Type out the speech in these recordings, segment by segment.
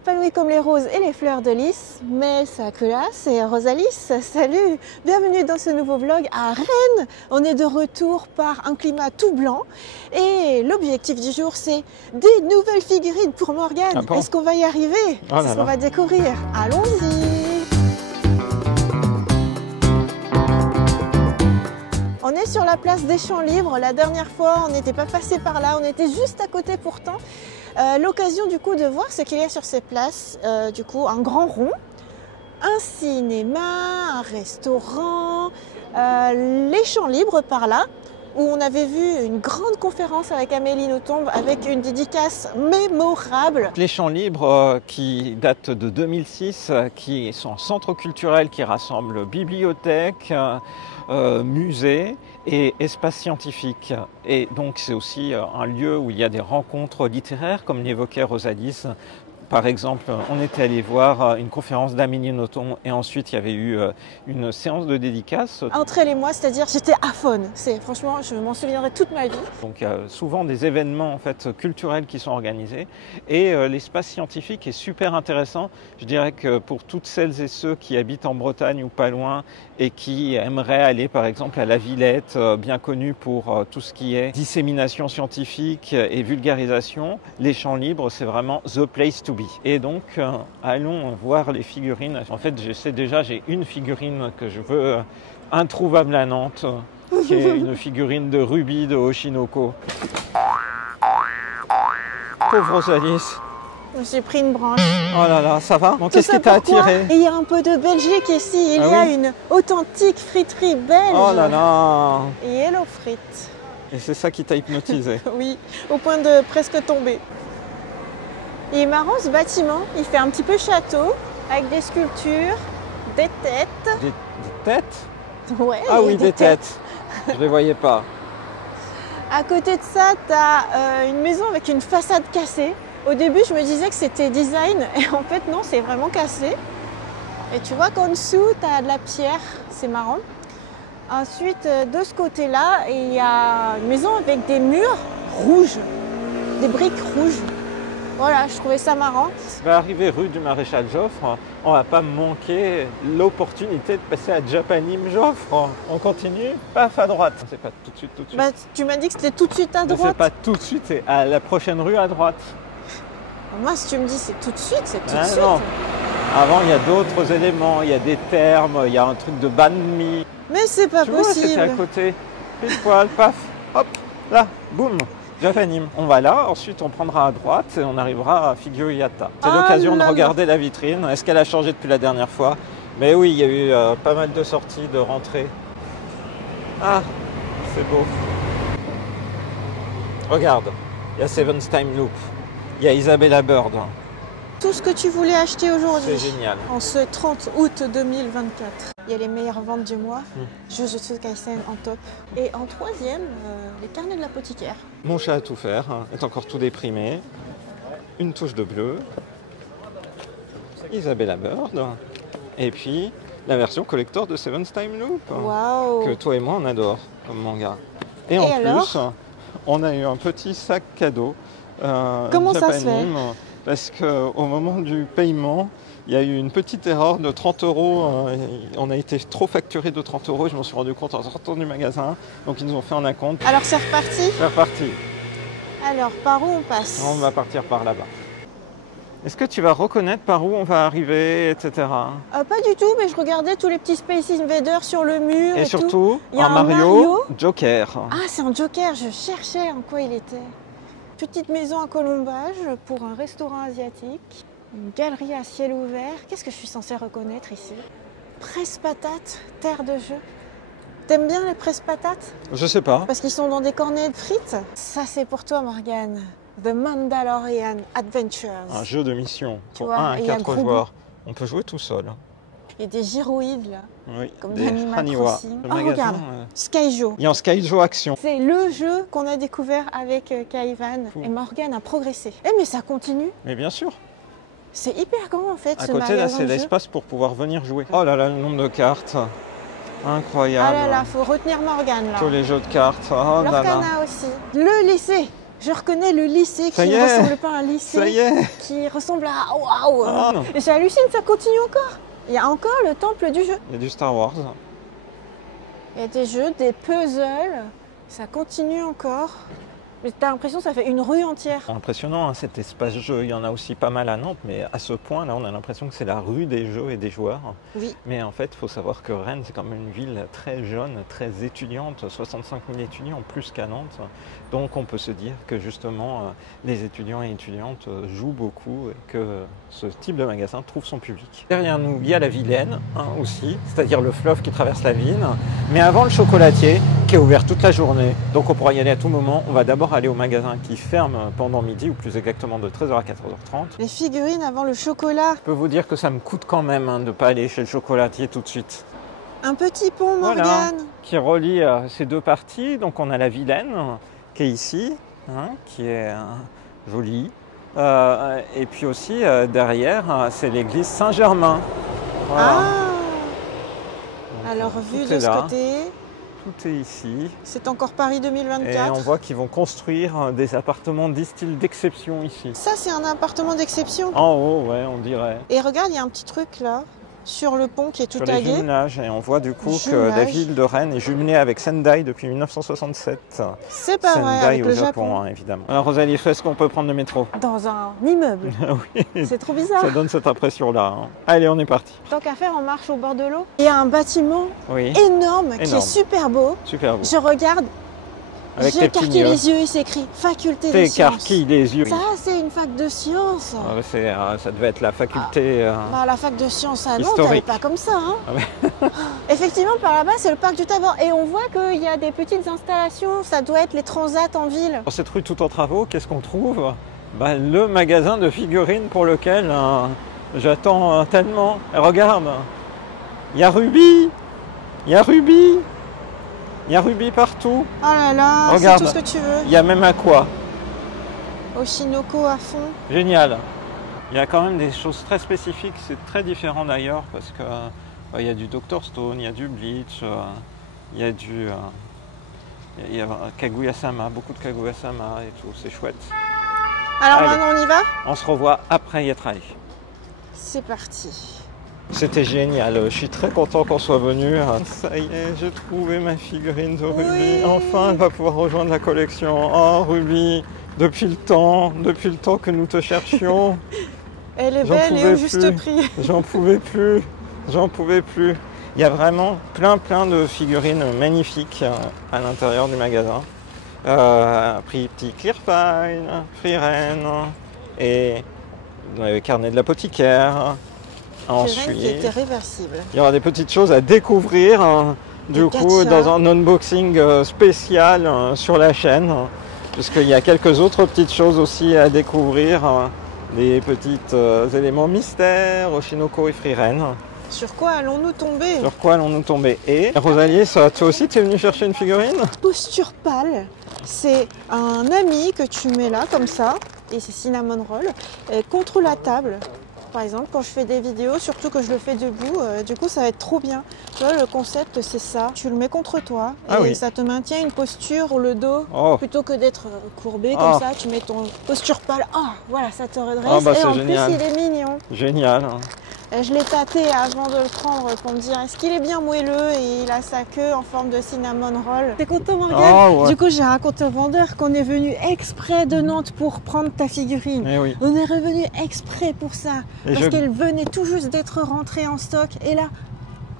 épanouie comme les roses et les fleurs de lys, mais ça que là, c'est Rosalis. Salut, bienvenue dans ce nouveau vlog à Rennes. On est de retour par un climat tout blanc et l'objectif du jour, c'est des nouvelles figurines pour Morgane. Ah bon? Est-ce qu'on va y arriver? C'est ce qu'on va découvrir. Allons-y. On est sur la place des Champs Libres. La dernière fois, on n'était pas passé par là, on était juste à côté pourtant. L'occasion du coup de voir ce qu'il y a sur ces places, du coup un grand rond, un cinéma, un restaurant, les Champs Libres par là, où on avait vu une grande conférence avec Amélie Nothomb avec une dédicace mémorable. Les Champs Libres qui datent de 2006, qui sont un centre culturel qui rassemble bibliothèques, musées et espaces scientifiques. Et donc c'est aussi un lieu où il y a des rencontres littéraires, comme l'évoquait Rosalis. Par exemple, on était allé voir une conférence d'Amélie Nothomb et ensuite il y avait eu une séance de dédicace. Entre elle et moi, c'est-à-dire j'étais à fond. Franchement, je m'en souviendrai toute ma vie. Donc il y a souvent des événements en fait, culturels qui sont organisés et l'espace scientifique est super intéressant. Je dirais que pour toutes celles et ceux qui habitent en Bretagne ou pas loin et qui aimeraient aller par exemple à la Villette, bien connue pour tout ce qui est dissémination scientifique et vulgarisation, les Champs Libres c'est vraiment the place to be. Et donc, allons voir les figurines. En fait, je sais déjà, j'ai une figurine que je veux introuvable à Nantes, qui est une figurine de Ruby de Oshinoko. Pauvre Rosalis. Je me suis pris une branche. Oh là là, ça va? Bon, qu'est-ce qui t'a attiré? Et il y a un peu de Belgique ici. Il y a une authentique friterie belge. Oh là là. Et Hello Frites. Et c'est ça qui t'a hypnotisé? Oui, au point de presque tomber. Il est marrant ce bâtiment, il fait un petit peu château, avec des sculptures, des têtes. Des têtes? Ouais, ah oui, des têtes. Je ne les voyais pas. À côté de ça, tu as une maison avec une façade cassée. Au début, je me disais que c'était design, et en fait non, c'est vraiment cassé. Et tu vois qu'en dessous, tu as de la pierre, c'est marrant. Ensuite, de ce côté-là, il y a une maison avec des murs rouges, des briques rouges. Voilà, je trouvais ça marrant. On va arriver rue du Maréchal Joffre, on va pas manquer l'opportunité de passer à Japanim Joffre. On continue, paf à droite. C'est pas tout de suite, tout de suite. Bah, tu m'as dit que c'était tout de suite à droite. C'est pas tout de suite, c'est à la prochaine rue à droite. Moi, si tu me dis c'est tout de suite, c'est tout de suite. Non. Avant, il y a d'autres éléments, il y a des termes, il y a un truc de banh mi. Mais c'est pas possible. possible. C'était à côté, pile poil, paf, hop, là, boum. Japanim. On va là, ensuite on prendra à droite et on arrivera à Figuriata. C'est l'occasion de regarder la vitrine. Est-ce qu'elle a changé depuis la dernière fois? Mais oui, il y a eu pas mal de sorties, de rentrées. Ah, c'est beau. Regarde, il y a Seven's Time Loop. Il y a Isabella Bird. Tout ce que tu voulais acheter aujourd'hui. C'est génial. En ce 30 août 2024. Il y a les meilleures ventes du mois. Jujutsu Kaisen en top. Et en troisième, les carnets de l'apothicaire. Mon chat à tout faire est encore tout déprimé. Une touche de bleu. Isabella Bird. Et puis la version collector de Seven's Time Loop. Waouh. Que toi et moi on adore comme manga. Et en plus, on a eu un petit sac cadeau. Comment ça se fait? Parce qu'au moment du paiement, il y a eu une petite erreur de 30 €. On a été trop facturé de 30 €. Je m'en suis rendu compte en sortant du magasin. Donc ils nous ont fait un acompte. Alors c'est reparti? C'est reparti. Alors par où on passe? On va partir par là-bas. Est-ce que tu vas reconnaître par où on va arriver, etc. Pas du tout, mais je regardais tous les petits Space Invaders sur le mur. Et surtout, il y a un Mario Joker. Ah, c'est un Joker, je cherchais en quoi il était. Petite maison à colombage pour un restaurant asiatique. Une galerie à ciel ouvert. Qu'est-ce que je suis censée reconnaître ici? Presse-patate, terre de jeu. T'aimes bien les presse-patates? Je sais pas. Parce qu'ils sont dans des cornets de frites. Ça, c'est pour toi, Morgane. The Mandalorian Adventures. Un jeu de mission Tu pour vois, 1 à 4 joueurs. On peut jouer tout seul. Il y a des gyroïdes là. Oui, comme des Animal Haniwa. Crossing. Oh, regarde, Skyjo. Il y a un Skyjo Action. C'est le jeu qu'on a découvert avec Kaivan. Et Morgane a progressé. Eh mais ça continue. Mais bien sûr. C'est hyper grand en fait À ce côté là, magasin c'est de jeux. l'espace pour pouvoir venir jouer. Oh là là, le nombre de cartes. Incroyable. Ah là là, faut retenir Morgane là. Tous les jeux de cartes. Oh là là. Lorcana aussi. Le lycée. Je reconnais le lycée Ça qui y ne est. ressemble pas à un lycée. Ça y est. Qui ressemble à... Waouh. Ah. Et j'hallucine, ça continue encore. Il y a encore le temple du jeu. Il y a du Star Wars. Il y a des jeux, des puzzles. Ça continue encore. Mais t'as l'impression que ça fait une rue entière. Impressionnant hein, cet espace jeu, il y en a aussi pas mal à Nantes, mais à ce point là on a l'impression que c'est la rue des jeux et des joueurs. Oui. Mais en fait il faut savoir que Rennes c'est quand même une ville très jeune, très étudiante, 65 000 étudiants plus qu'à Nantes. Donc on peut se dire que justement les étudiants et étudiantes jouent beaucoup et que ce type de magasin trouve son public. Derrière nous il y a la Vilaine hein, aussi, c'est-à-dire le fleuve qui traverse la ville. Mais avant le chocolatier qui est ouvert toute la journée, donc on pourra y aller à tout moment. On va d'abord aller au magasin qui ferme pendant midi, ou plus exactement de 13h à 14h30. Les figurines avant le chocolat. Je peux vous dire que ça me coûte quand même hein, de ne pas aller chez le chocolatier tout de suite. Un petit pont, Voilà, Morgane. qui relie ces deux parties. Donc on a la Vilaine qui est ici, hein, qui est jolie. Et puis aussi derrière, c'est l'église Saint-Germain. Voilà. Ah. Donc, Alors vu tout de est ce là. côté, Tout est ici. c'est encore Paris Et 2024. on voit qu'ils vont construire des appartements de style d'exception ici. Ça, c'est un appartement d'exception. En haut, ouais, on dirait. Et regarde, il y a un petit truc là, sur le pont qui est tout Sur les tagué. jumelages. Et on voit du coup que Jumelage. la ville de Rennes est jumelée avec Sendai depuis 1967. C'est pas vrai, Sendai avec au le Japon, Japon. hein, évidemment. Alors Rosalie, est-ce qu'on peut prendre le métro? Dans un immeuble. Oui, C'est trop bizarre. ça donne cette impression-là. Hein. Allez, on est parti. Tant qu'à faire, on marche au bord de l'eau. Il y a un bâtiment Oui, énorme qui est Énorme. super beau. super beau. Je regarde, Avec tes petits j'écarquille yeux. les yeux et c'est écrit faculté des sciences. T'écarquilles les yeux. Ça, c'est une fac de sciences. Ah ouais, ça devait être la faculté. Bah, la fac de sciences à Nantes, elle Historique. n'est pas comme ça. Hein. Ah Effectivement, par là-bas, c'est le parc du Tavor. Et on voit qu'il y a des petites installations. Ça doit être les transats en ville. Dans cette rue tout en travaux, qu'est-ce qu'on trouve? Bah, le magasin de figurines pour lequel j'attends tellement. Et regarde, il y a Ruby, il y a Ruby, il y a Ruby partout. Oh là là, c'est Regarde. tout ce que tu veux. Il y a même Aqua. Oshinoko à fond. Génial. Il y a quand même des choses très spécifiques, c'est très différent d'ailleurs parce que il y a du Dr Stone, il y a du Bleach, il y a du il y a Kaguya-sama, beaucoup de Kaguya-sama et tout, c'est chouette. Alors Allez. maintenant, on y va? On se revoit après y être allé. C'est parti. C'était génial, je suis très content qu'on soit venu. Ça y est, j'ai trouvé ma figurine de Ruby. Oui. Enfin, elle va pouvoir rejoindre la collection. Oh Ruby, depuis le temps que nous te cherchions. Elle est J'en belle et pouvais au juste plus. prix. J'en pouvais plus, j'en pouvais plus. Il y a vraiment plein de figurines magnifiques à l'intérieur du magasin. Prix petit Clearfine, Free Rennes et le carnet de l'apothicaire. C'est qui était réversible. Il y aura des petites choses à découvrir du Des coup gachas. dans un unboxing spécial sur la chaîne, puisqu'il y a quelques autres petites choses aussi à découvrir, des petits éléments mystères, Oshinoko et Free Rennes. Sur quoi allons-nous tomber? Sur quoi allons-nous tomber? Et Rosalie, toi aussi tu es venue chercher une figurine? Posture pâle, c'est un ami que tu mets là comme ça, et c'est cinnamon roll, contre la table. Par exemple, quand je fais des vidéos, surtout que je le fais debout, du coup ça va être trop bien. Tu vois, le concept c'est ça, tu le mets contre toi et Ah oui. ça te maintient une posture pour le dos. Oh, Plutôt que d'être courbé Ah. comme ça, tu mets ton posture pâle. Ah, voilà, ça te redresse. Ah bah, et c'est en génial. plus, il est mignon. génial. Je l'ai tâté avant de le prendre pour me dire est-ce qu'il est bien moelleux et il a sa queue en forme de cinnamon roll. T'es content, Morgane? Ah ouais. Du coup, j'ai raconté au vendeur qu'on est venu exprès de Nantes pour prendre ta figurine. Eh oui. On est revenu exprès pour ça. Et Parce qu'elle venait tout juste d'être rentrée en stock. Et là,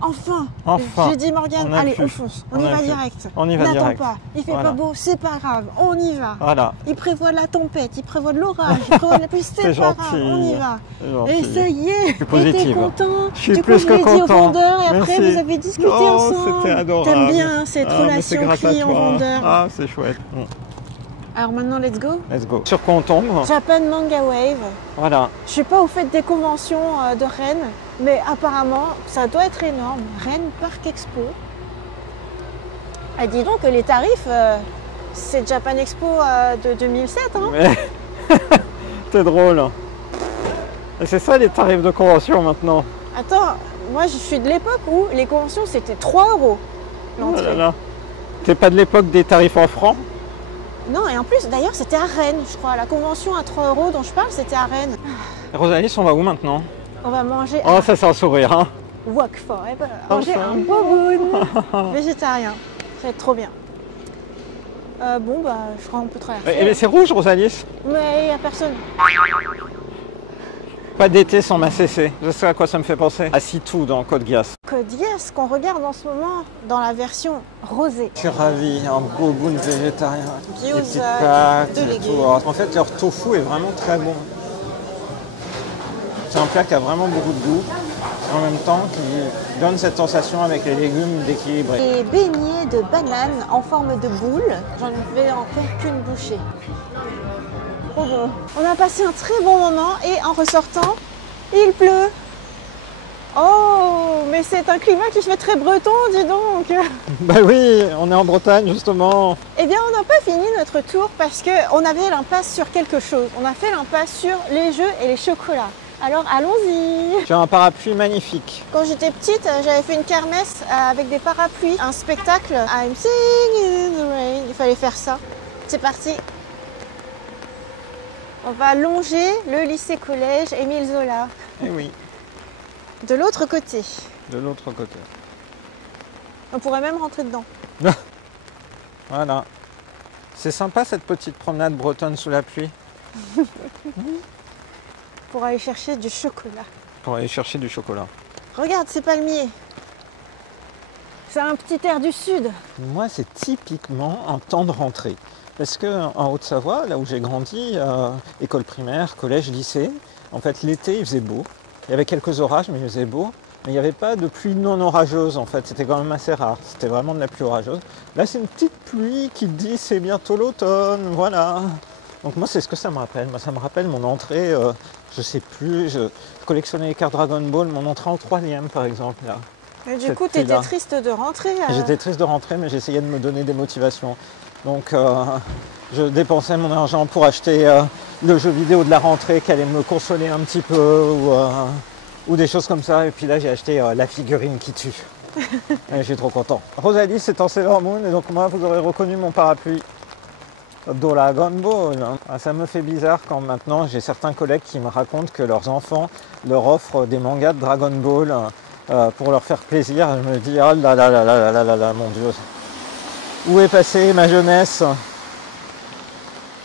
enfin, Enfin, j'ai dit Morgane, on a allez, pu. on fonce. On On y a va pu. direct. On y va N'attends direct. pas. Il fait Voilà. pas beau, c'est pas grave. On y va. Voilà, Il prévoit de la tempête, il prévoit de l'orage, il prévoit de la pluie, c'est C'est pas grave. gentil. On y va. c'est Et gentil. ça y est, suis et t'es positive. content. Je suis Du plus coup, que je l'ai dit au content. vendeur et après Merci. vous avez discuté Oh, ensemble. c'était adorable. T'aimes bien hein, cette Ah, mais c'est relation grâce à toi. client-vendeur. Ah, c'est chouette. Alors maintenant, let's go. Let's go. Sur quoi on tombe? Japan Manga Wave. Voilà. Je suis pas au fait des conventions de Rennes, mais apparemment, ça doit être énorme. Rennes Parc Expo. Ah, dis donc que les tarifs, c'est Japan Expo de 2007. Hein. Mais t'es drôle. Et c'est ça les tarifs de convention maintenant. Attends, moi je suis de l'époque où les conventions c'était 3 € Oh là l'entrée. là. T'es pas de l'époque des tarifs en francs? Non, et en plus, d'ailleurs, c'était à Rennes, je crois. La convention à 3 € dont je parle, c'était à Rennes. Rosalie, on va où maintenant? On va manger Oh, ça c'est un sourire, hein. Walk Forever. Manger un boboon végétarien. Ça va être trop bien. Bon, bah, je crois qu'on peut traverser. Mais c'est rouge, Rosalie. Mais il n'y a personne. Pas d'été sans ma CC. Je sais à quoi ça me fait penser. À Sitou dans Code Geass. Code Geass qu'on regarde en ce moment dans la version rosée. Je suis ravi, un boboon végétarien. Biozac, des petites pâtes de et légumes. tout. Alors, en fait, leur tofu est vraiment très bon. C'est un plat qui a vraiment beaucoup de goût. En même temps, qui donne cette sensation avec les légumes d'équilibré. Des beignets de bananes en forme de boule. J'en vais en faire qu'une bouchée. Trop bon. On a passé un très bon moment et en ressortant, il pleut. Oh, mais c'est un climat qui fait très breton, dis donc. Bah oui, on est en Bretagne justement. Eh bien, on n'a pas fini notre tour parce qu'on avait l'impasse sur quelque chose. On a fait l'impasse sur les jeux et les chocolats. Alors allons-y. J'ai un parapluie magnifique. Quand j'étais petite, j'avais fait une kermesse avec des parapluies, un spectacle. I'm singing in the rain. Il fallait faire ça. C'est parti. On va longer le lycée-collège Émile Zola. Eh oui, De l'autre côté. de l'autre côté. On pourrait même rentrer dedans. Voilà. C'est sympa cette petite promenade bretonne sous la pluie. Pour aller chercher du chocolat. Pour aller chercher du chocolat. Regarde ces palmiers. C'est un petit air du sud. Moi, c'est typiquement un temps de rentrée. Parce qu'en Haute-Savoie, là où j'ai grandi, école primaire, collège, lycée, en fait l'été il faisait beau. Il y avait quelques orages, mais il faisait beau. Mais il n'y avait pas de pluie non orageuse en fait, c'était quand même assez rare. C'était vraiment de la pluie orageuse. Là, c'est une petite pluie qui dit c'est bientôt l'automne, voilà. Donc moi, c'est ce que ça me rappelle. Moi, ça me rappelle mon entrée, je sais plus, je collectionnais les cartes Dragon Ball, mon entrée en 3e par exemple. Là. Et du coup, tu étais triste de rentrer. J'étais triste de rentrer, mais j'essayais de me donner des motivations. Donc je dépensais mon argent pour acheter le jeu vidéo de la rentrée qui allait me consoler un petit peu ou des choses comme ça. Et puis là, j'ai acheté la figurine qui tue. Et je suis trop content. Rosalie, c'est en Sailor Moon et donc moi, vous aurez reconnu mon parapluie. Dragon Ball. Ça me fait bizarre quand maintenant j'ai certains collègues qui me racontent que leurs enfants leur offrent des mangas de Dragon Ball pour leur faire plaisir. Je me dis, oh là là là là là là là, mon Dieu. Où est passée ma jeunesse?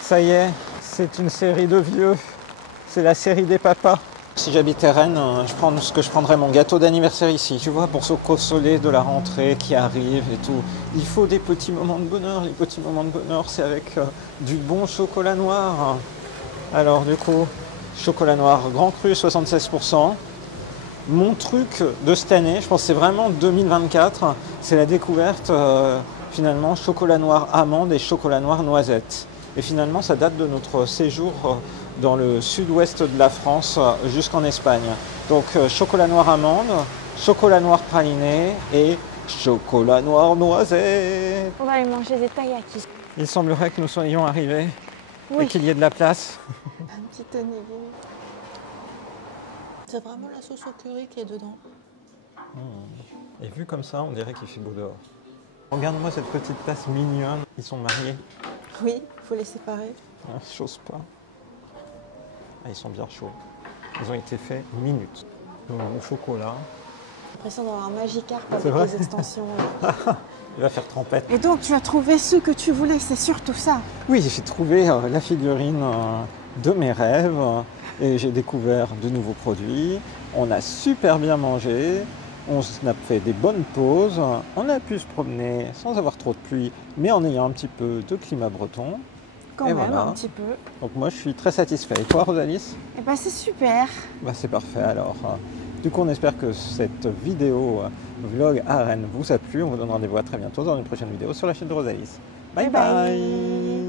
Ça y est, c'est une série de vieux. C'est la série des papas. Si j'habitais Rennes, je prendrais mon gâteau d'anniversaire ici. Tu vois, pour se consoler de la rentrée qui arrive et tout. Il faut des petits moments de bonheur. Les petits moments de bonheur, c'est avec du bon chocolat noir. Alors du coup, chocolat noir grand cru 76%. Mon truc de cette année, je pense que c'est vraiment 2024, c'est la découverte finalement chocolat noir amande et chocolat noir noisette. Et finalement, ça date de notre séjour dans le sud-ouest de la France jusqu'en Espagne. Donc chocolat noir amande, chocolat noir praliné et chocolat noir noisette. On va aller manger des taiyaki. Il semblerait que nous soyons arrivés Oui. et qu'il y ait de la place. Un petit onigiri. C'est vraiment la sauce au curry qui est dedans. Et vu comme ça, on dirait qu'il fait beau dehors. Regarde-moi cette petite tasse mignonne. Ils sont mariés. Oui, il faut les séparer. Ah, j'ose pas. Ah, ils sont bien chauds. Ils ont été faits minutes. Donc, au chocolat. J'ai l'impression d'avoir un Magikarp C'est avec vrai les extensions. Il va faire trempette. Et donc, tu as trouvé ce que tu voulais, c'est surtout ça. Oui, j'ai trouvé la figurine de mes rêves et j'ai découvert de nouveaux produits. On a super bien mangé. On a fait des bonnes pauses. On a pu se promener sans avoir trop de pluie, mais en ayant un petit peu de climat breton. Quand Et même, voilà. un petit peu. Donc moi, je suis très satisfait. Et toi, Rosalie? Et bah, c'est super. Bah, c'est parfait alors. Du coup, on espère que cette vidéo vlog à Rennes vous a plu. On vous donne rendez-vous à très bientôt dans une prochaine vidéo sur la chaîne de Rosalie. Bye bye.